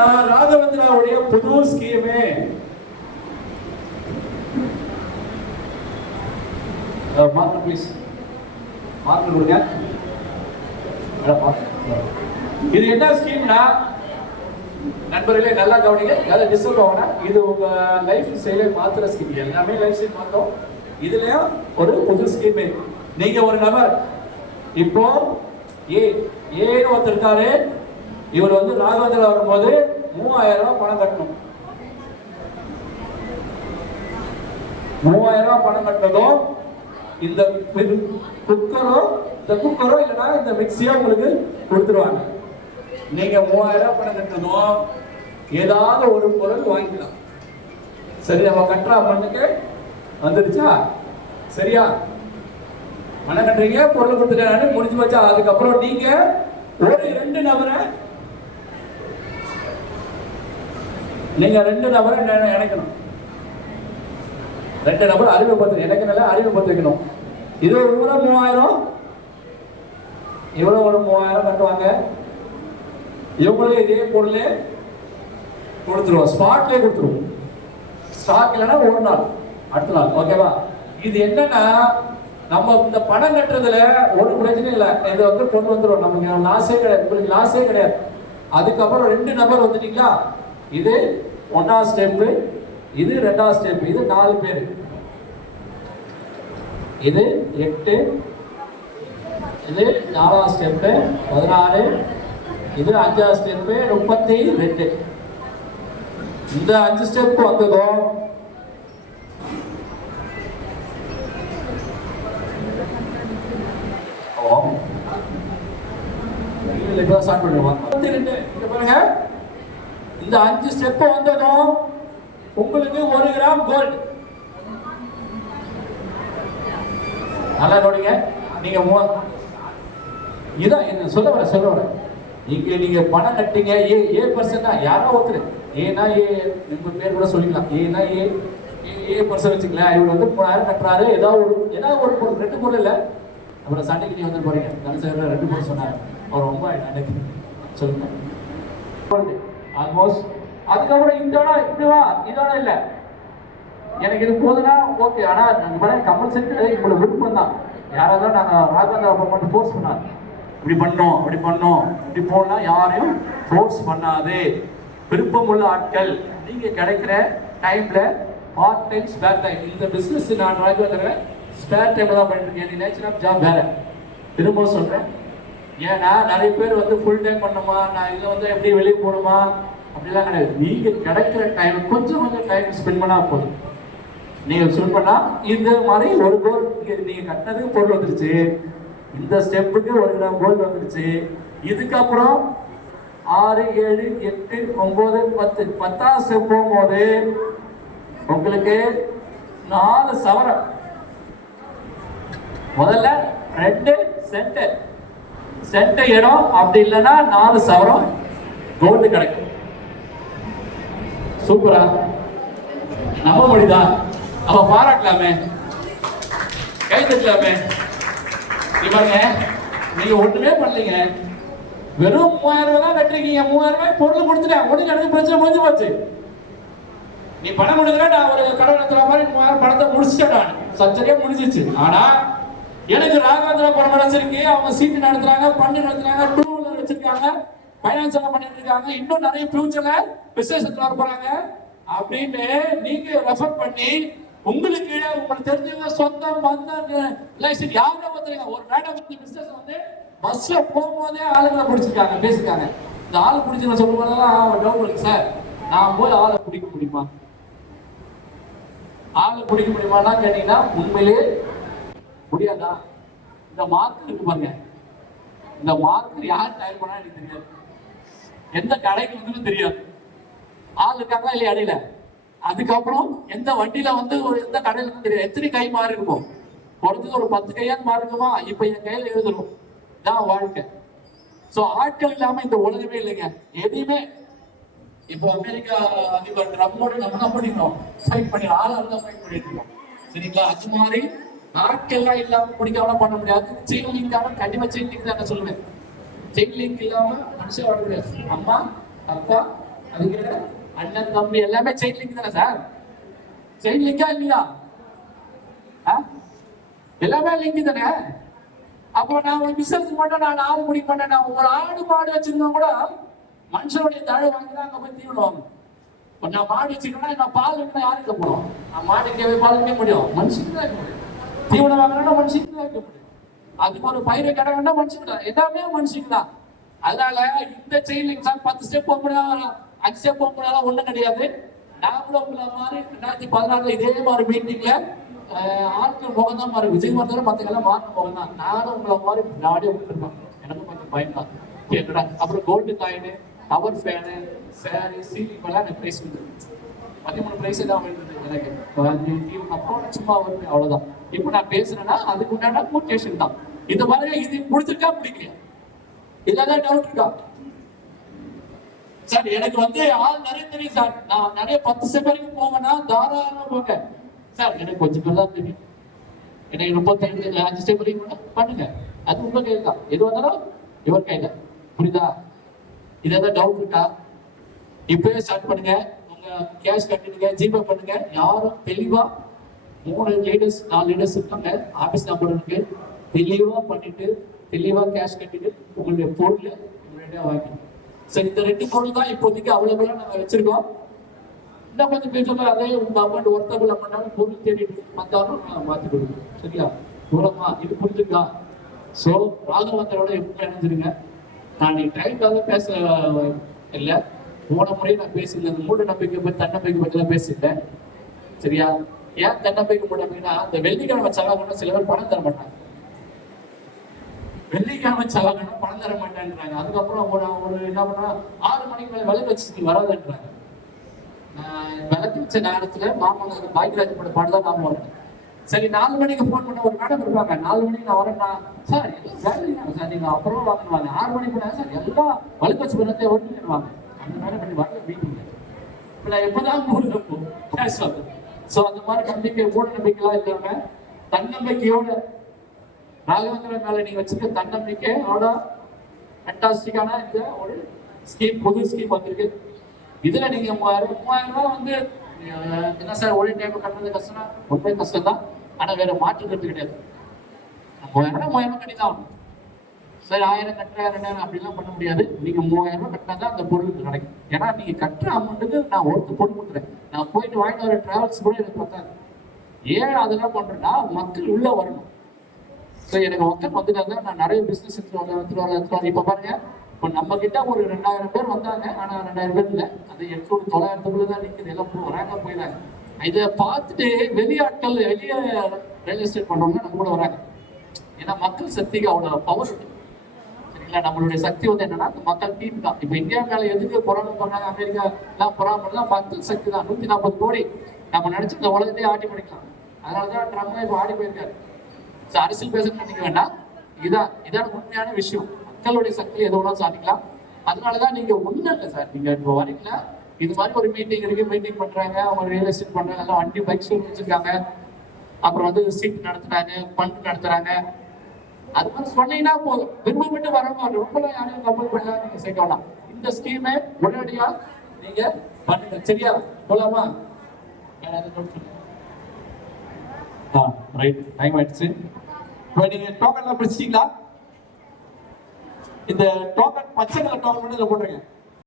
ராகவேந்திராவுடைய புது ஸ்கீமே mark please mark கொடுங்க. இது என்ன ஸ்கீம்னா நண்பர்களே நல்லா கவனிங்க, யாரும் டிஸ்டர்ப் ஆகணும். இது உங்க லைஃப் ஸ்டைலை மாத்திர ஸ்கீம். எல்லாமே லைஃப் ஸ்டைல் மாத்தோம். இதுலயும் ஒரு புது ஸ்கீம். நீங்க ஒரு நபர் இப்போ ஏன்னு ஒருத்தர் இருக்காரு. இவர் வந்து ராகவேந்திரா வரும்போது 3000 ரூபாய் பணம் கட்டணும். 3000 ரூபாய் பணம் கட்டதும் இந்த குக்கரோ இல்லைன்னா இந்த மிக்சியோ உங்களுக்கு கொடுத்துருவாங்க. நீங்க 3000 ரூபாய் பணம் கட்டதும் ஏதாவது ஒரு பொருள் வாங்கிக்கலாம். சரி, நம்ம கட்டுற அமௌண்ட்டுக்கு வந்துடுச்சா? சரியா? பணம் கட்டுறீங்க, பொருள் கொடுத்துட்டேன், முடிஞ்சு வச்சா. அதுக்கப்புறம் நீங்க ஒரு 2 நபரை இணைக்கணும். 2 நபர் அறிமுகப்படுத்த இணைக்கணும், அறிமுகப்படுத்திக்கணும். இது ஒரு 3000, இவ்வளவு ஒரு 3000 கட்டுவாங்க. இவங்களே இதே பொருளே கொடுத்துருவோம், ஸ்பாட்லேயே கொடுத்துருவோம். ஸ்டாக் இல்லைன்னா ஒரு நாள், அடுத்த நாள். ஓகேவா? இது என்னன்னா நம்ம இந்த பணம் கட்டுறதுல ஒரு பிரச்சனையும் இல்லை. இது வந்து கொண்டு வந்துடும், நமக்கு லாஸே கிடையாது, உங்களுக்கு லாஸே கிடையாது. அதுக்கப்புறம் 2 நபர் வந்துட்டீங்களா, இது 1ஆம் ஸ்டெப்பு, இது 2ஆம் ஸ்டெப், இது 4 பேர், இது 8, இது 4ஆம் ஸ்டெப்பு 16, இது 5ஆம் ஸ்டெப்பு 32. இந்த 5 ஸ்டெப் வந்ததும் ஸ்டார்ட் பண்ணுவோம். 32 பாருங்க. இந்த 5 ஸ்டெப் வந்ததும் உங்களுக்கு 1 கிராம் கோல்டு. நல்லா கவனிங்க. நீங்க இதான் சொல்ல வர நீங்க பணம் கட்டிங்க. ஏ பர்சன் தான், யாரோ ஒருத்தர் ஏன்னா உங்க பேர் கூட சொல்லிக்கலாம். ஏன்னா ஏ பர்சன் வச்சுக்கலாம். இவர் வந்து 3000 கட்டுறாரு. ஏதாவது ஒரு பொருள், 2 பொருள் இல்லை. அப்புறம் சண்டைக்கு நீ வந்து போறீங்க, தனுசு 2 பொருள் சொன்னாரு. அவர் ரொம்ப எனக்கு சொல்லுங்க ஆல்மோஸ்ட். அதுக்கப்புறம் இதோட இல்லை, எனக்கு இது போதுன்னா ஓகே. ஆனா கம்பல்சரி கிடையாது, இவ்வளவு விருப்பம் தான். யாராவது நாங்கள் ராகவேந்திரா மட்டும் ஃபோர்ஸ் பண்ணாது. இப்படி பண்ணோம், அப்படி பண்ணோம், இப்படி போனா யாரையும் ஃபோர்ஸ் பண்ணாது. விருப்பம் உள்ள ஆட்கள் நீங்க கிடைக்கிற டைம்ல பார்ட் டைம், ஸ்பேர் டைம். இந்த பிசினஸ் நான் ராகவேந்திரா ஸ்பேர் டைம்ல தான் பண்ணிட்டு இருக்கேன். நேச்சர் ஆஃப் ஜாப் வேற. திரும்ப சொல்றேன், ஏன்னா நிறைய பேர் வந்து ஃபுல் டைம் பண்ணுமா, நான் இதில் வந்து எப்படி வெளியே போகணுமா அப்படிலாம் கிடையாது. நீங்க கிடைக்கிற டைம் கொஞ்சம் டைம் ஸ்பெண்ட் பண்ணா போதும். நீங்க ஸ்பெண்ட் பண்ணா இந்த மாதிரி ஒரு கோல், நீங்க கட்டினதுக்கு பொருள் வந்துருச்சு. இந்த ஸ்டெப்புக்கு 1 கிராம் கோல்டு வந்துருச்சு. இதுக்கப்புறம் 6, 7, 8, 9, 10, 10ஆம் ஸ்டெப் போகும்போது உங்களுக்கு 4 சவரம். முதல்ல 2 சென்ட் இடம், அப்படி இல்லைன்னா 4 சவரம் கோல்டு கிடைக்கும். சூப்பரா? நம்ப முடியுதா? அப்ப பாராட்டலாமே, கை தட்டலாமே. இவங்க நீங்க ஒண்ணுமே பண்ணலீங்க, வெறும் 3000 ரூபாய் தான் கட்டுறீங்க. 3000 ரூபாய் பொருள் கொடுத்துட்டேன், உடனே எனக்கு பிரச்சனை முடிஞ்சு போச்சு. நீ பணம் கொடுக்குற, நான் ஒரு கடை நடத்துற மாதிரி 3000 பணத்தை முடிச்சுட்டேன். நான் சச்சரியா முடிஞ்சிச்சு. ஆனா எனக்கு ராகவேந்திரா பரமரசு இருக்கு, அவங்க சீட்டு நடத்துறாங்க, பண்ணி நடத்துறாங்க, 2 வீலர் வச்சிருக்காங்க, ஃபைனான்ஸ் எல்லாம் பண்ணிட்டு இருக்காங்க, இன்னும் நிறைய ஃபியூச்சர்ல விசேஷத்துல வர போறாங்க அப்படின்னு நீங்க ரெஃபர் பண்ணி உங்களுக்கு தெரிஞ்சவங்க சொந்தம் லைசன்ஸ் யாரும் வந்துருங்க. ஒரு மேடம் வந்து பிசினஸ் வந்து பஸ்ல போகும்போதே ஆளுங்களை பிடிச்சிருக்காங்க, பேசிருக்காங்க. இந்த ஆள் பிடிச்சி சொல்லும் போதெல்லாம் டவுட் இருக்கு சார், நான் போய் ஆளை பிடிக்க முடியுமா, கேட்டீங்கன்னா உண்மையிலேயே முடியாதா? இந்த மார்க் இருக்கு பாருங்க, இந்த மார்க் யார் தயார் பண்ணா எனக்கு தெரியாது, எந்த கடைக்கு வந்து தெரியாது, ஆள் இருக்காங்களா இல்லையா அடையில. அதுக்கப்புறம் எந்த வண்டியில வந்து எந்த கடையில இருந்து தெரியாது. எத்தனை கை மாறி இருக்கும், குறைஞ்சது ஒரு 10 கையாவது மாறி இருக்குமா? இப்ப என் கையில எழுதணும், இதான் வாழ்க்கை. சோ ஆட்கள் இல்லாம இந்த உலகமே இல்லைங்க, எதையுமே. இப்போ அமெரிக்கா அதிபர் ட்ரம்போட நம்ம தான் பண்ணிக்கணும், ஃபைட் பண்ணி ஆளா இருந்தா ஃபைட் பண்ணிட்டு இருக்கோம். சரிங்களா? அது மாதிரி ஆட்கள்லாம் இல்லாம முடிக்காம பண்ண முடியாது. செயின் லிங்காம கண்டிப்பா செயின் லிங்க் தான் சொல்லுவேன். செயின் லிங்க் இல்லாம மனுஷன் வாழ முடியாது. அம்மா, அப்பா, அதுக்கு அண்ணன் தம்பி எல்லாமே செயின் லிங்க் தானே சார்? செயின் லிங்கா இல்லையா? எல்லாமே லிங்க் தானே. அப்போ நான் ஒரு பிசினஸ் மட்டும் நான் 4 மணிக்கு பண்ணேன். நான் ஒரு ஆடு மாடு வச்சிருந்தோம் கூட மனுஷனுடைய தழை வாங்கி தான் அங்க போய் தீவனம் வாங்க. இப்போ நான் மாடு வச்சுக்கணும்னா நான் பால் வைக்கணும், யாருக்கு போடும்? நான் மாடுக்கு பால் வைக்க முடியும், மனுஷனுக்கு தான் வைக்க முடியும். தீவனம் வாங்கினா மனுஷனுக்கு தான் வைக்க முடியும். அதுக்கு ஒரு பயிரை கடை வேணா மனுஷனுக்கு தான், எல்லாமே மனுஷனுக்கு தான். அதனால இந்த செயின் சார் 10 ஸ்டெப் போக முடியாது, 5 ஸ்டெப் போக முடியாது, ஒன்றும் கிடையாது. நாங்களும் உங்களை மாதிரி 2014 இதே மாதிரி மீட்டிங்ல ஆட்கள் முகம் தான் மாறி விஜய் மாத்திரம் மற்றெல்லாம் மாறின முகம் தான். நானும் உங்களை மாதிரி நாடே விட்டுருக்கேன். எனக்கும் கொஞ்சம் பயம் தான் கேட்குறேன். அப்புறம் கோல்டு காயின், டவர் ஃபேனு, சேரு, சீலிங் எல்லாம் எனக்கு ப்ரைஸ் வந்து 13 ப்ரைஸ் தான் வேண்டியது எனக்கு. அப்புறம் சும்மா வருது, அவ்வளோதான். இப்போ நான் பேசுறேன்னா அதுக்கு உண்டான மோட்டிவேஷன் தான். இந்த மாதிரி இது பிடிச்சிருக்கா பிடிக்கல, இதெல்லாம் டவுட் இருக்கா சார்? எனக்கு வந்து ஆள் நிறைய தெரியும் சார். நான் நிறைய 10 ஸ்டெப் வரைக்கும் போவேன்னா தாராளமாக போங்க சார். எனக்கு கொஞ்சம் பேர் தான் தெரியும். எனக்கு 35 ஸ்டெப் வரைக்கும் பண்ணுங்க, அது உங்க கையில் தான். எது வந்தாலும் இவர் கையில. புரியுதா? இதான் டவுட் இருக்கா? இப்பவே ஸ்டார்ட் பண்ணுங்க. உங்க கேஷ் கட்டிடுங்க, ஜிபே பண்ணுங்க. யாரும் தெளிவா 3 லீடர்ஸ் 4 லீடர்ஸ் இருக்காங்க, ஆபீஸ் நம்பர் இருக்கு. தெளிவா பண்ணிட்டு தெளிவா கேஷ் கட்டிட்டு உங்களுடைய பொருள் உங்களுடைய வாங்கி. சரி, இந்த 2 பொருள் தான் இப்போதைக்கு அவைலபிளா நாங்க வச்சிருக்கோம். இன்னும் கொஞ்சம் பேர் சொல்ல அதே உங்க அமௌண்ட் ஒர்த்தபிள் பண்ணாலும் பொருள் தேடிட்டு வந்தாலும் மாற்றி கொடுக்கணும். சரியா? மூலமா இது புரிஞ்சுக்கா? ஸோ ராகவந்தரோட எப்படி நினைஞ்சிருங்க. நான் நீ டைம்ல பேச இல்லை, போன முறையும் நான் பேசியிருந்தேன். அந்த மூட நம்பிக்கை பற்றி தன்னம்பிக்கை பற்றிலாம் பேசியிருந்தேன். சரியா? ஏன் தன்னம்பிக்கை மூட நம்பிக்கைன்னா, இந்த வெள்ளிக்கிழமை செலவாகணும் சில பேர் பணம் தர மாட்டாங்க. வெள்ளிக்கிழமை செலவாகணும் பணம் தர மாட்டேன்றாங்க. அதுக்கப்புறம் ஒரு என்ன பண்ணா 6 மணிக்கு மேலே விலை வச்சு நீ வராதுன்றாங்க. நான் விளக்கு வச்ச நேரத்துல மாமா பாக்கியராஜ் பட பாடுதான் மாமா வரேன். சரி, 4 மணிக்கு ஃபோன் பண்ண ஒரு மேடம் இருப்பாங்க. 4 மணிக்கு நான் வரேன்னா சார் எல்லாம் வேலைங்க சார், நீங்க அப்புறம் வாங்கிடுவாங்க. 6 மணிக்கு போனா சார் எல்லாம் வலுக்கு வச்சு பண்ணத்தை ஒருங்கிடுவாங்க. அந்த மேடம் பண்ணி வரல மீட்டிங். இப்போ நான் எப்போதான் பேசுவாங்க. ஸோ அந்த மாதிரி நம்பிக்கை மூட நம்பிக்கைலாம் இல்லாம தன்னம்பிக்கையோட ராகவேந்திர மேல நீங்க வச்சிருக்க தன்னம்பிக்கையோட ஃபேண்டாஸ்டிக்கான இந்த ஒரு ஸ்கீம், புது ஸ்கீம் வந்திருக்கு. இதுல நீங்க 3000 ரூபாய் வந்து என்ன சார் ஒரே டைம் கட்டுறது கஷ்டம், ரொம்ப கஷ்டம் தான். ஆனா வேற மாற்றுக்கிறது கிடையாது. 3000 கட்டி தான் ஆகணும் சார். 1000 கட்டுற 2000 அப்படிலாம் பண்ண முடியாது. நீங்க 3000 ரூபாய் கட்டினா தான் அந்த பொருளுக்கு கிடைக்கும். ஏன்னா நீங்க கட்டுற அமௌண்ட்டுக்கு நான் ஒருத்தர் பொருள் கொடுக்குறேன். நான் போயிட்டு வாங்கிட்டு வர டிராவல்ஸ் கூட எனக்கு பார்த்தாங்க. ஏன் அதெல்லாம் பண்றேன்னா மக்கள் உள்ள வரணும். ஸோ எனக்கு மக்கள் வந்துட்டாங்க. நான் நிறைய பிசினஸ் எடுத்துருவாங்க. இப்ப பாருங்க, இப்போ நம்ம கிட்ட ஒரு 2000 பேர் வந்தாங்க. ஆனா 2000 பேர் இல்லை, அது 800 900 தான் நிற்குது. எல்லாம் வராங்க போயிடாங்க. இதை பார்த்துட்டு வெளியாட்கள் வெளியே ரியல் எஸ்டேட் பண்றவங்க நம்ம கூட வராங்க. ஏன்னா மக்கள் சக்திக்கு அவ்வளோ பவர் இருக்கு. சரிங்களா? நம்மளுடைய சக்தி வந்து என்னன்னா அந்த மக்கள் டீம் தான். இப்போ இந்தியா மேல எதுக்கு பொறாமை பண்ணாங்க, அமெரிக்கா எல்லாம் பொறாமை தான், மக்கள் சக்தி தான். 140 கோடி நம்ம நினைச்சு இந்த உலகத்தையே ஆட்டி படிக்கலாம். அதனாலதான் ட்ரம்ப் இப்போ ஆடி போயிருக்காரு. அரசியல் பேச நினைக்க வேண்டாம். இதான் உண்மையான விஷயம். மக்களுடைய சக்தியில் எது வேணாலும் சாதிக்கலாம். அதனாலதான் நீங்க ஒண்ணும் இல்லை சார். நீங்க இப்போ வரீங்களா, இது மாதிரி ஒரு மீட்டிங் இருக்கு, மீட்டிங் பண்றாங்க, அவங்க ரியல் எஸ்டேட் பண்றாங்க, எல்லாம் வண்டி பைக் ஷோரூம் வச்சிருக்காங்க, அப்புறம் வந்து சீட் நடத்துறாங்க, பண்ட் நடத்துறாங்க. அது மாதிரி சொன்னீங்கன்னா போதும், விரும்பப்பட்டு வரவங்க ரொம்பலாம் யாரையும் கம்பல் பண்ணலாம். நீங்க சேர்க்க வேண்டாம். இந்த ஸ்கீமை உடனடியா நீங்க பண்ணுங்க. சரியா? போலாமா? ரைட், டைம் ஆயிடுச்சு. இப்போ நீங்க டோக்கன்லாம் பிடிச்சிட்டீங்களா? இந்த டோக்கன் பச்சை கலர் டோக்கன் மட்டும் இதில் போட்டுருங்க.